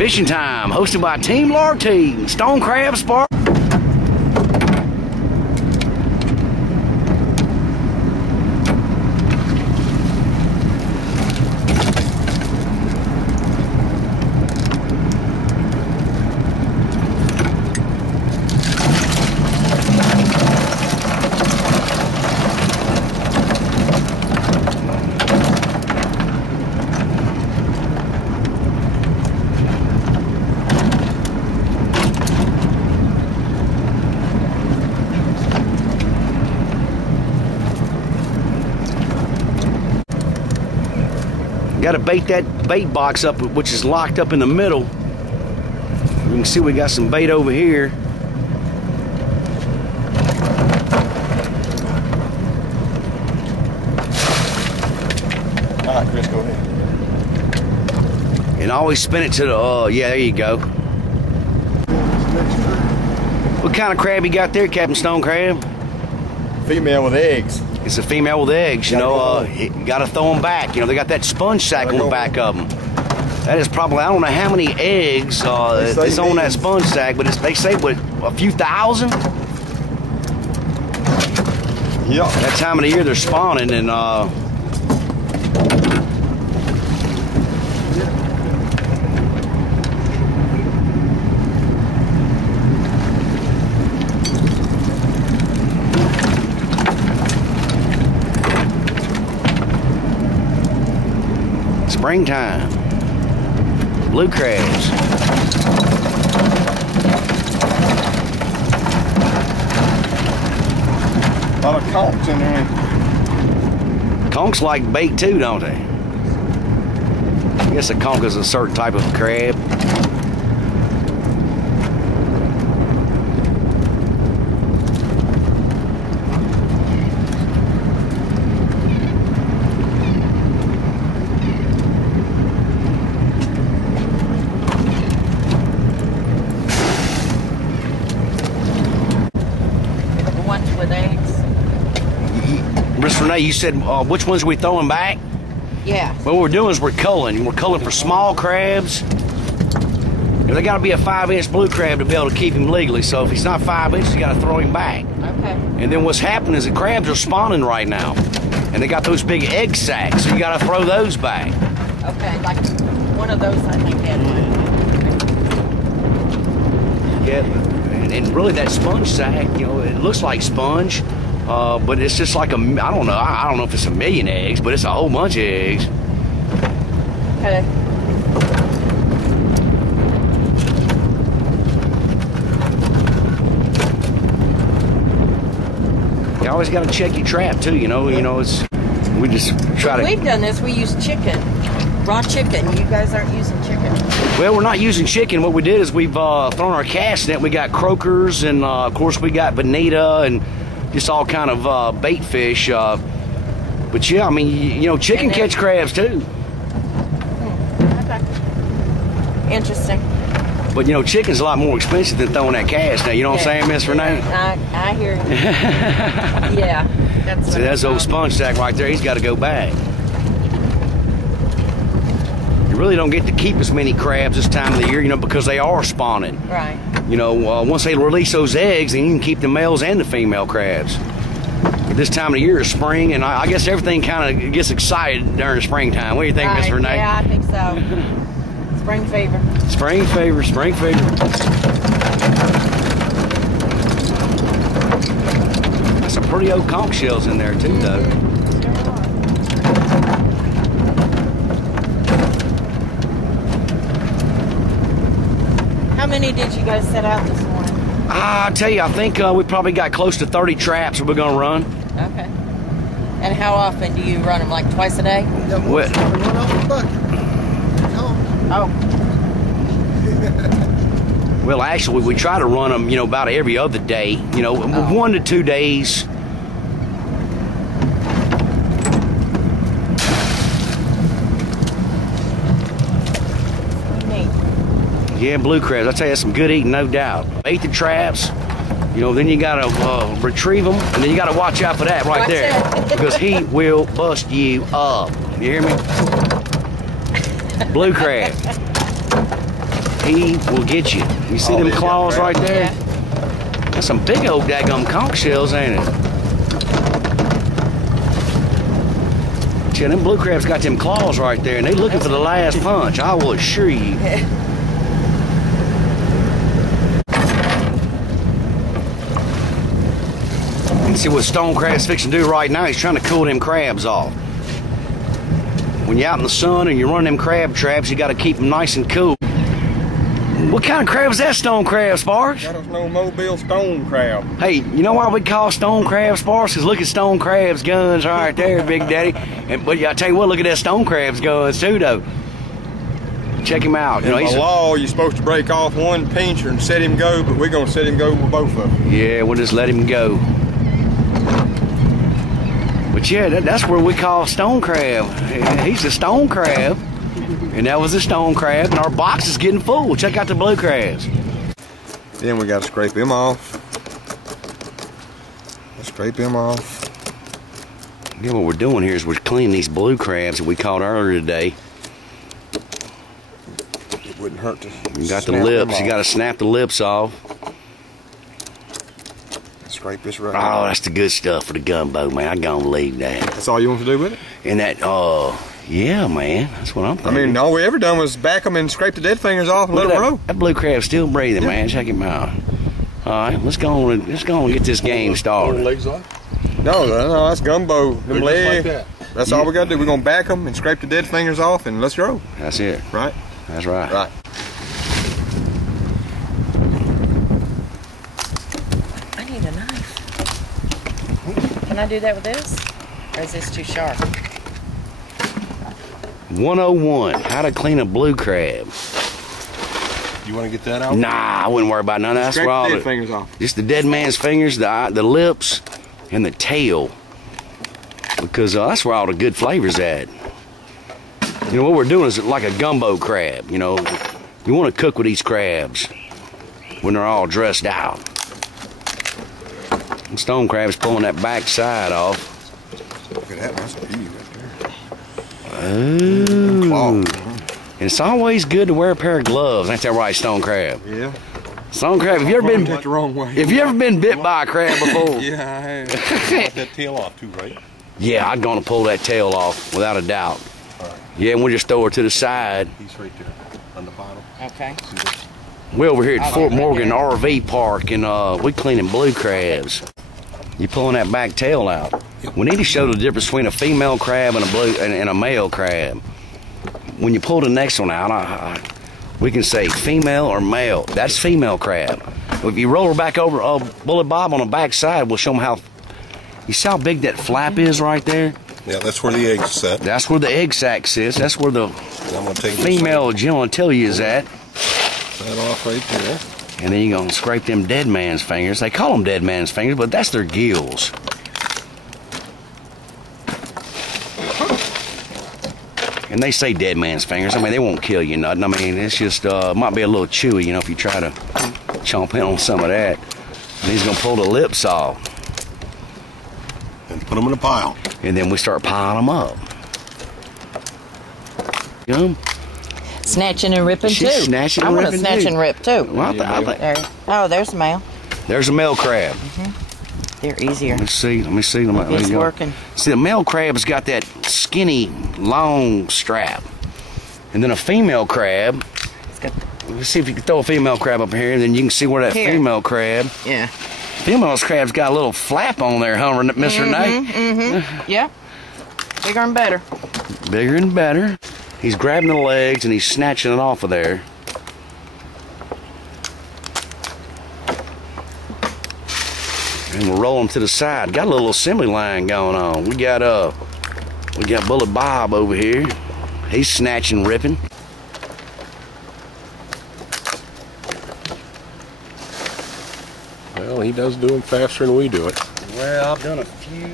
Fishing Time, hosted by Team Larty, Stone Crab Spark. Got to bait that bait box up, which is locked up in the middle. You can see we got some bait over here. All right, Chris, go ahead. And always spin it to the, yeah, there you go. What kind of crab you got there, Captain Stone Crab? Female with eggs. It's a female with eggs, you know. You gotta throw them back. You know, they got that sponge sack on the back of them. That is probably, I don't know how many eggs it's on that sponge sack, but they say, what, a few thousand? Yeah. That time of the year they're spawning, and springtime. Blue crabs. A lot of conchs in there. Conchs like bait too, don't they? I guess a conch is a certain type of crab. With eggs. Miss Renee, you said which ones are we throwing back? Yeah. What we're doing is we're culling. We're culling for small crabs. They got to be a 5-inch blue crab to be able to keep him legally. So if he's not 5 inches, you got to throw him back. Okay. And then what's happening is the crabs are spawning right now, and they got those big egg sacs. So you got to throw those back. Okay, like one of those I think had one. Yeah. And really that sponge sack, you know, it looks like sponge, but it's just like I don't know. I don't know if it's a million eggs, but it's a whole bunch of eggs. Okay. You always got to check your trap too. You know, it's we just try to. We've done this. We use chicken, raw chicken. You guys aren't using chicken. Well, we're not using chicken. What we did is we've thrown our cast net. We got croakers, and of course we got bonita and just all kind of bait fish. But yeah, I mean, you know, chicken catch crabs too. Okay. Interesting. But you know, chicken's a lot more expensive than throwing that cast net. You know what I'm saying, Miss Renee? I hear you. Yeah. That's See, that's the old sponge sack right there. He's got to go back. You really don't get to keep as many crabs this time of the year, you know, because they are spawning. Right. You know, once they release those eggs, then you can keep the males and the female crabs. But this time of the year is spring, and I guess everything kind of gets excited during springtime. What do you think, Miss Renee? Yeah, I think so. Spring fever. Spring fever, spring fever. That's some pretty old conch shells in there too, though. How many did you guys set out this morning? I tell you, I think we probably got close to 30 traps we're gonna run. Okay. And how often do you run them? Like twice a day? What? Oh. Well, actually, we try to run them, you know, about every other day. You know, 1 to 2 days. Neat. Yeah, blue crabs. I tell you, that's some good eating, no doubt. Bait the traps. You know, then you gotta retrieve them, and then you gotta watch out for that right there, because he will bust you up. You hear me? Blue crab. he will get you. You see them claws right there? Yeah. That's some big old daggum conch shells, ain't it? Yeah, them blue crabs got them claws right there, and they looking for the last punch. I will assure you. You see what stone crab's fixing to do right now? He's trying to cool them crabs off. When you're out in the sun and you're running them crab traps, you got to keep them nice and cool. What kind of crab is that, stone crab, Sparks? That is no mobile stone crab. Hey, you know why we call stone crab, Sparks? Because look at stone crab's guns right there, Big Daddy. But I tell you what, look at that stone crab's guns too, though. Check him out. In the law, you're supposed to break off one pincher and set him go, but we're going to set him go with both of them. Yeah, we'll just let him go. But yeah, that's where we call stone crab. He's a stone crab. And that was a stone crab, and our box is getting full. Check out the blue crabs. Then we got to scrape him off. Scrape him off. Yeah, what we're doing here is we're cleaning these blue crabs that we caught earlier today. It wouldn't hurt to. You got the lips. You got to snap the lips off. Scrape this right. Oh, that's the good stuff for the gumbo, man. I gonna leave that. That's all you want to do with it? And that, yeah, man. That's what I'm thinking. I mean, all we ever done was back them and scrape the dead fingers off and let them roll. That blue crab's still breathing, man. Check him out. All right, let's go on and get this game started. Legs off? No, that's gumbo. Them legs. Like that. That's all we got to do. We're gonna back them and scrape the dead fingers off and let's roll. That's it. Right? That's right. Right. I need a knife. Can I do that with this? Or is this too sharp? 101, how to clean a blue crab. You want to get that out? Nah, I wouldn't worry about none of that. Scrape That's the all dead fingers off. just the dead man's fingers, the lips, and the tail. Because that's where all the good flavor's at. You know, what we're doing is like a gumbo crab, you know. You want to cook with these crabs when they're all dressed out. And stone crab is pulling that back side off. Look at that. That's a beauty right there. Ooh. Claw. And it's always good to wear a pair of gloves. Ain't that right, stone crab? Yeah. Stone crab, have you ever been Take the wrong way. have you ever been bit by a crab before? Yeah, I have. Cut that tail off too, right? Yeah, I'm gonna pull that tail off without a doubt. Yeah, and we'll just throw her to the side. He's right there on the bottom. Okay. We're over here at I Fort like that, Morgan yeah. RV Park, and we cleaning blue crabs. You pulling that back tail out. We need to show the difference between a female crab and a male crab. When you pull the next one out, we can say female or male. That's female crab. If you roll her back over Bullet Bob on the back side, we'll show them how. You see how big that flap is right there? Yeah, that's where the eggs set. That's where the egg sac sits. That's where the I'm gonna take female genitalia is at. that off right there. And then you're going to scrape them dead man's fingers. They call them dead man's fingers, but that's their gills. And they say dead man's fingers. I mean, they won't kill you nothing. I mean, it's just, might be a little chewy, you know, if you try to chomp in on some of that. And he's going to pull the lips off. And put them in a pile. And then we start piling them up. Yum. Snatching and ripping She's too. snatching I and want to ripping, snatch too. and rip too. Well, There. Oh, there's the male. there's a male crab. They're easier. Let me see. Let me see. It's working. See, the male crab's got that skinny, long strap. And then a female crab, got- let's see if you can throw a female crab up here, and then you can see where that Here. female crab, Yeah. female crab's got a little flap on there, huh, Miss Renee? Yeah. Bigger and better. Bigger and better. He's grabbing the legs and he's snatching it off of there. And we're rolling to the side. Got a little assembly line going on. We got Bullet Bob over here. He's snatching, ripping. Well, he does do them faster than we do it. Well, I've done a few.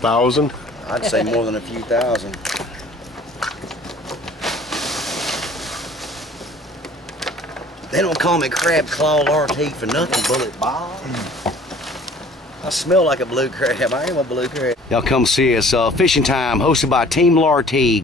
1,000. I'd say more than a few thousand. They don't call me Crab Claw RT for nothing, Bullet Bob. I smell like a blue crab. I am a blue crab. Y'all come see us. Fishing Time, hosted by Team LRT.